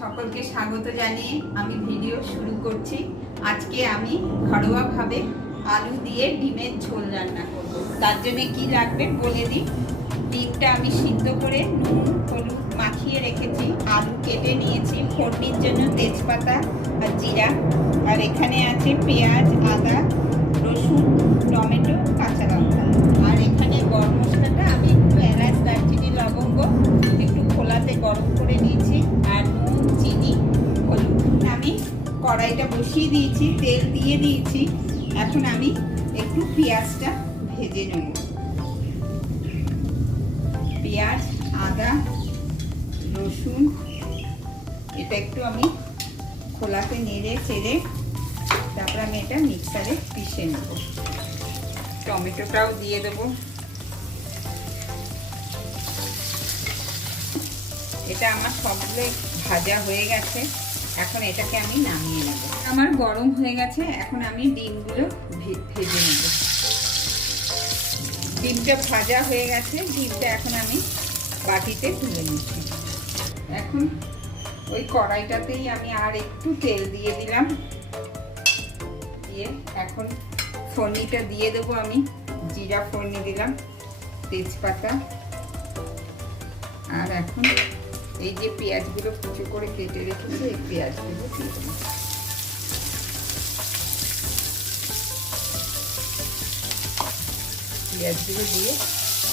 সকলকে স্বাগত জানিয়ে আমি ভিডিও শুরু করছি। আজকে আমি ঘরোয়াভাবে আলু দিয়ে ডিমের ঝোল রান্না করব। তার জন্য কি লাগবে বলে দিই। ডিমটা আমি সিদ্ধ করে নুন হলুদ মাখিয়ে রেখেছি, আলু কেটে নিয়েছি, ফোড়নির জন্য তেজপাতা আর জিরা, আর এখানে আছে পেঁয়াজ, আদা, রসুন, টমেটো, কাঁচা লঙ্কা। আর এখানে গরম মশলাটা আমি একটু এলাচ, দারচিনি, লবঙ্গ একটু খোলাতে গরম করে নিয়েছি, আর নুন, চিনি, হলুদ। আমি কড়াইটা বসিয়ে দিয়েছি, তেল দিয়ে দিয়েছি। এখন আমি একটু পেঁয়াজটা ভেজে নেব। পেঁয়াজ, আদা, রসুন এটা একটু আমি খোলাতে নেড়ে চেড়ে তারপর আমি এটা মিক্সারে পিষে নেব। টমেটোটাও দিয়ে দেব। এটা আমার সবগুলো ভাজা হয়ে গেছে, এখন এটাকে আমি নামিয়ে নেব। আমার গরম হয়ে গেছে, এখন আমি ডিমগুলো ভেজে নেব। ডিমটা ভাজা হয়ে গেছে, ডিমটা এখন আমি বাটিতে তুলে নিচ্ছি। এখন ওই কড়াইটাতেই আমি আর একটু তেল দিয়ে দিলাম, দিয়ে এখন ফোড়নিটা দিয়ে দেবো। আমি জিরা ফোড়নি দিলাম, তেজপাতা, আর এখন এই যে পেঁয়াজগুলো কুচো করে কেটে রেখেছি এই পেঁয়াজগুলো দিয়ে দেবো। পেঁয়াজগুলো দিয়ে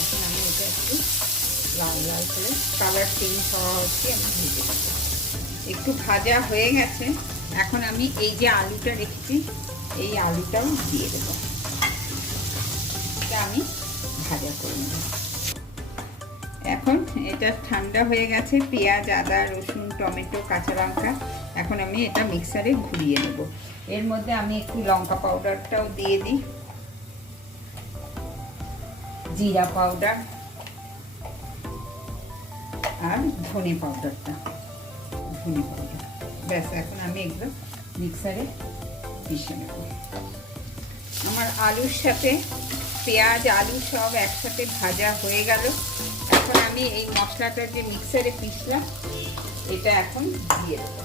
এখন আমি এটা একটু লাল লাল করে কালার চেঞ্জ হওয়া হচ্ছে আমি ভেজে দেবো। একটু ভাজা হয়ে গেছে, এখন আমি এই যে আলুটা রেখেছি এই আলুটাও দিয়ে দেবো। এটা আমি ভাজা করে নেব। এখন এটা ঠান্ডা হয়ে গেছে, পেঁয়াজ, আদা, রসুন, টমেটো, কাঁচা লঙ্কা, এখন আমি এটা মিক্সারে ঘুরিয়ে নেব। এর মধ্যে আমি একটু লঙ্কা পাউডারটাও দিয়ে দিই, জিরা পাউডার আর ধনে পাউডারটা, ব্যাস এখন আমি এগুলো মিক্সারে পিষে নেব। আমার আলুর সাথে পেঁয়াজ আলু সব একসাথে ভাজা হয়ে গেল। এখন আমি এই মশলাটা যে মিক্সারে পিষলাম এটা এখন দিয়ে দেব।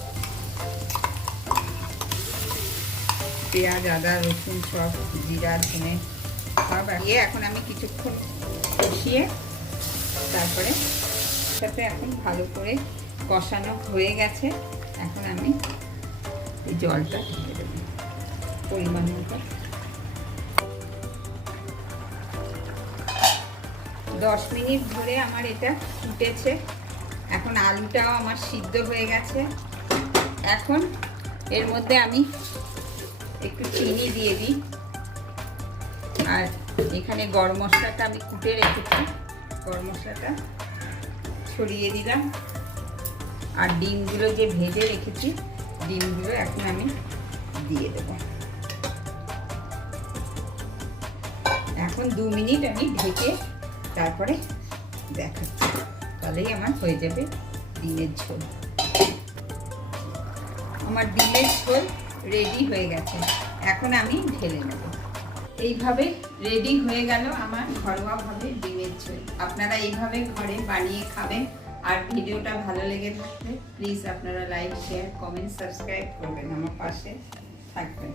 পেঁয়াজ, আদা, রসুন সব, জিরা, ধনে সব দিয়ে এখন আমি কিছুক্ষণ কষিয়ে তারপরে সাথে এখন ভালো করে কষানো হয়ে গেছে। এখন আমি এই জলটা ঢেলে দেব পরিমাণ মতো। 10 মিনিট ধরে আমার এটা ফুটেছে। এখন আলুটাও আমার সিদ্ধ হয়ে গেছে। এখন এর মধ্যে আমি একটু চিনি দিয়ে দিই, আর এখানে গরম মশলাটা আমি কুটে রেখেছি, গরম মশলাটা ছড়িয়ে দিলাম, আর ডিমগুলো যে ভেজে রেখেছি ডিমগুলো এখন আমি দিয়ে দেব। এখন 2 মিনিট আমি ঢেকে তারপরে দেখাচ্ছি, তাহলেই আমার হয়ে যাবে ডিমের ঝোল। আমার ডিমের ঝোল রেডি হয়ে গেছে, এখন আমি ঢেলে নেব। এইভাবে রেডি হয়ে গেল আমার ঘরোয়াভাবে ডিমের ঝোল। আপনারা এইভাবে ঘরে বানিয়ে খাবেন। আর ভিডিওটা ভালো লেগে থাকলে প্লিজ আপনারা লাইক, শেয়ার, কমেন্ট, সাবস্ক্রাইব করবেন, আমার পাশে থাকবেন।